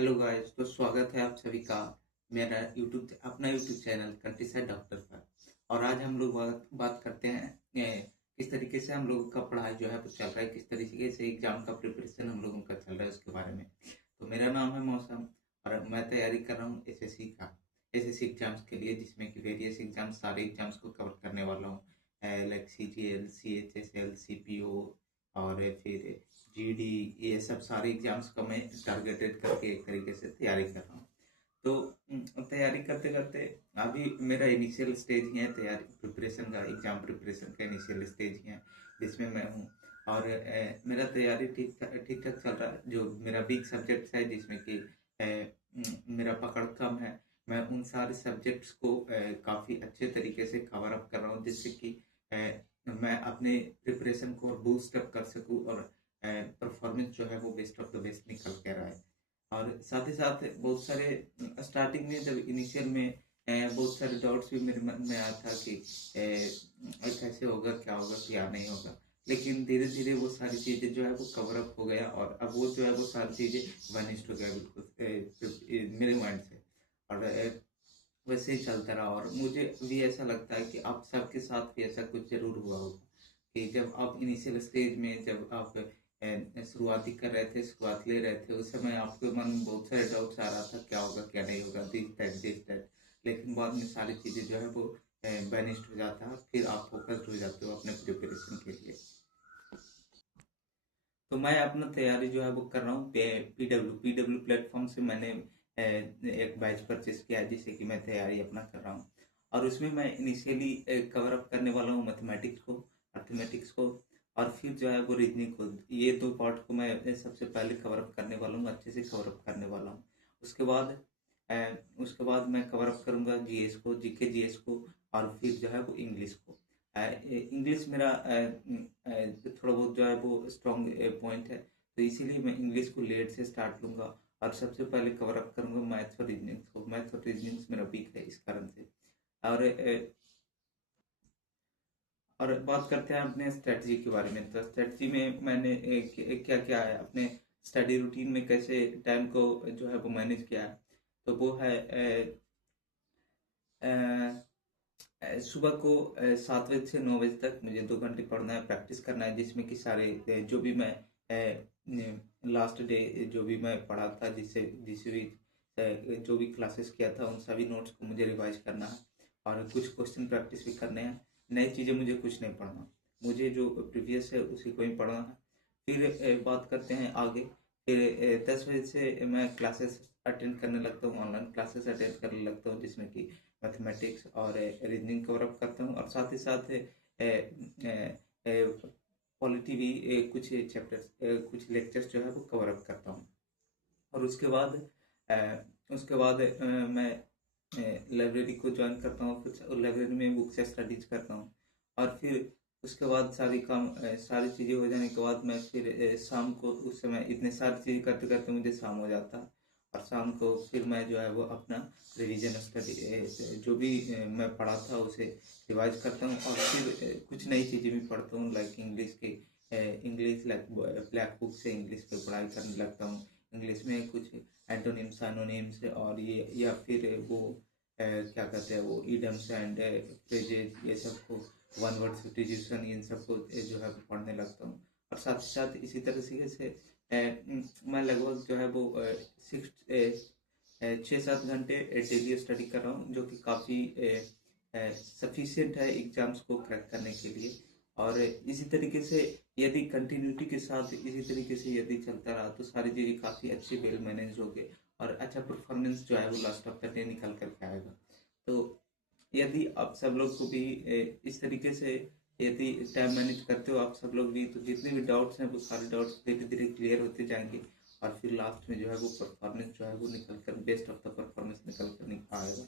Hello guys, तो स्वागत है आप सभी का मेरा अपना यूट्यूब चैनल कंट्रीसाइड डॉक्टर पर। और आज हम लोग बात करते हैं किस तरीके से हम लोगों का पढ़ाई जो है वो चल रहा है, किस तरीके से एग्जाम का प्रिपरेशन हम लोगों का चल रहा है उसके बारे में। तो मेरा नाम है मौसम और मैं तैयारी कर रहा हूँ एसएससी एग्जाम्स के लिए, जिसमें कि वेरियस एग्जाम्स, सारे एग्जाम्स को कवर करने वाला हूँ। लाइक CGL, CHSL, CPO और फिर GD, ये सब सारे एग्जाम्स का मैं टारगेटेड करके एक तरीके से तैयारी कर रहा हूँ। तो तैयारी करते करते अभी मेरा इनिशियल स्टेज ही है, तैयारी प्रिपरेशन का, एग्जाम प्रिपरेशन का इनिशियल स्टेज ही है जिसमें मैं हूँ। और मेरा तैयारी ठीक ठाक चल रहा है। जो मेरा वीक सब्जेक्ट्स है जिसमें कि मेरा पकड़ कम है, मैं उन सारे सब्जेक्ट्स को काफ़ी अच्छे तरीके से कवर अप कर रहा हूँ, जिससे कि मैं अपने प्रिपरेशन को और बूस्ट अप कर सकूँ और परफॉर्मेंस जो है वो बेस्ट ऑफ द बेस्ट निकल के रहा है। और साथ ही साथ बहुत सारे स्टार्टिंग में जब इनिशियल में बहुत सारे डाउट्स भी मेरे मन में आया था कि कैसे होगा, क्या होगा, क्या नहीं होगा। लेकिन धीरे धीरे वो सारी चीज़ें जो है वो कवर अप हो गया और अब वो जो है वो सारी चीज़ें वनिष्ठ हो गया बिल्कुल मेरे माइंड से। और वैसे ही चलता रहा और मुझे भी ऐसा लगता है कि आप सबके साथ भी ऐसा कुछ ज़रूर हुआ होगा कि जब आप इनिशियल स्टेज में, जब आप शुरुआती कर रहे थे, शुरुआत ले रहे थे, उस समय आपके मन में बहुत सारे डाउट्स आ रहा था, क्या होगा, क्या नहीं होगा, दिस दैट। लेकिन बाद में सारी चीज़ें जो है वो बैनिस्ड हो जाता है, फिर आप फोकस्ड हो जाते हो अपने प्रिपरेशन के लिए। तो मैं अपना तैयारी जो है वो कर रहा हूँ पीडब्ल्यू प्लेटफॉर्म से। मैंने एक बैच परचेस किया है जिससे कि मैं तैयारी अपना कर रहा हूँ। और उसमें मैं इनिशियली कवर अप करने वाला हूँ मैथमेटिक्स को, अर्थमेटिक्स को, और फिर जो है वो रीजनिंग को। ये दो पार्ट को मैं सबसे पहले कवर अप करने वाला हूँ, अच्छे से कवर अप करने वाला हूँ। उसके बाद उसके बाद मैं कवर अप करूँगा जीएस को, जीके जीएस को, और फिर जो है वो इंग्लिश को। इंग्लिश मेरा थोड़ा बहुत जो है वो स्ट्रॉन्ग पॉइंट है, तो इसीलिए मैं इंग्लिश को लेट से स्टार्ट लूँगा और सबसे पहले कवर अप करूँगा मैथ्स और रीजनिंग्स को। मैथ्स और रीजनिंग्स मेरा वीक है इस कारण से। और बात करते हैं अपने स्ट्रेटजी के बारे में। तो स्ट्रेटजी में मैंने क्या क्या है अपने स्टडी रूटीन में, कैसे टाइम को जो है वो मैनेज किया है। तो वो है सुबह को 7 बजे से 9 बजे तक मुझे 2 घंटे पढ़ना है, प्रैक्टिस करना है, जिसमें कि सारे जो भी मैं लास्ट डे जो भी मैं पढ़ा था, जिससे भी जो भी क्लासेस किया था, उन सभी नोट्स को मुझे रिवाइज करना है और कुछ क्वेश्चन प्रैक्टिस भी करने हैं। नई चीज़ें मुझे कुछ नहीं पढ़ना, मुझे जो प्रीवियस है उसी को ही पढ़ना है। फिर बात करते हैं आगे। फिर 10 बजे से मैं क्लासेस अटेंड करने लगता हूँ, ऑनलाइन क्लासेस अटेंड करने लगता हूँ, जिसमें कि मैथमेटिक्स और रीजनिंग कवर अप करता हूँ, और साथ ही साथ पॉलिटी भी कुछ चैप्टर्स, कुछ लेक्चर्स जो है वो कवर अप करता हूँ। और उसके बाद मैं लाइब्रेरी को ज्वाइन करता हूँ, फिर लाइब्रेरी में बुक से स्टडीज करता हूँ। और फिर उसके बाद सारी चीज़ें हो जाने के बाद मैं फिर शाम को, उस समय इतने सारी चीज़ें करते करते मुझे शाम हो जाता है। और शाम को फिर मैं जो है वो अपना रिवीजन स्टडी, जो भी मैं पढ़ा था उसे रिवाइज करता हूँ, और फिर कुछ नई चीज़ें भी पढ़ता हूँ, like English like black book से इंग्लिश पे पढ़ाई करने लगता हूँ। इंग्लिश में कुछ एंटोनिम्स, एनोनिम्स, और ये या फिर वो क्या कहते हैं, वो इडम्स एंड फ्रेजेज, ये सबको, वन वर्ड सब्स्टिट्यूशन, इन सबको जो है वो पढ़ने लगता हूँ। और साथ ही साथ इसी तरह से मैं लगभग जो है वो 6-7 घंटे डेली स्टडी कर रहा हूँ, जो कि काफ़ी सफिशिएंट है एग्जाम्स को क्रैक करने के लिए। और इसी तरीके से यदि कंटिन्यूटी के साथ इसी तरीके से यदि चलता रहा तो सारी चीज़ें काफ़ी अच्छी वेल मैनेज हो गए और अच्छा परफॉर्मेंस जो है वो लास्ट ऑफ द डे निकल करके आएगा। तो यदि आप सब लोग को भी इस तरीके से यदि टाइम मैनेज करते हो आप सब लोग भी, तो जितने भी डाउट्स हैं वो सारे डाउट्स धीरे धीरे क्लियर होते जाएंगे, और फिर लास्ट में जो है वो परफॉर्मेंस जो है वो निकल कर, बेस्ट ऑफ द परफॉर्मेंस निकल कर आएगा।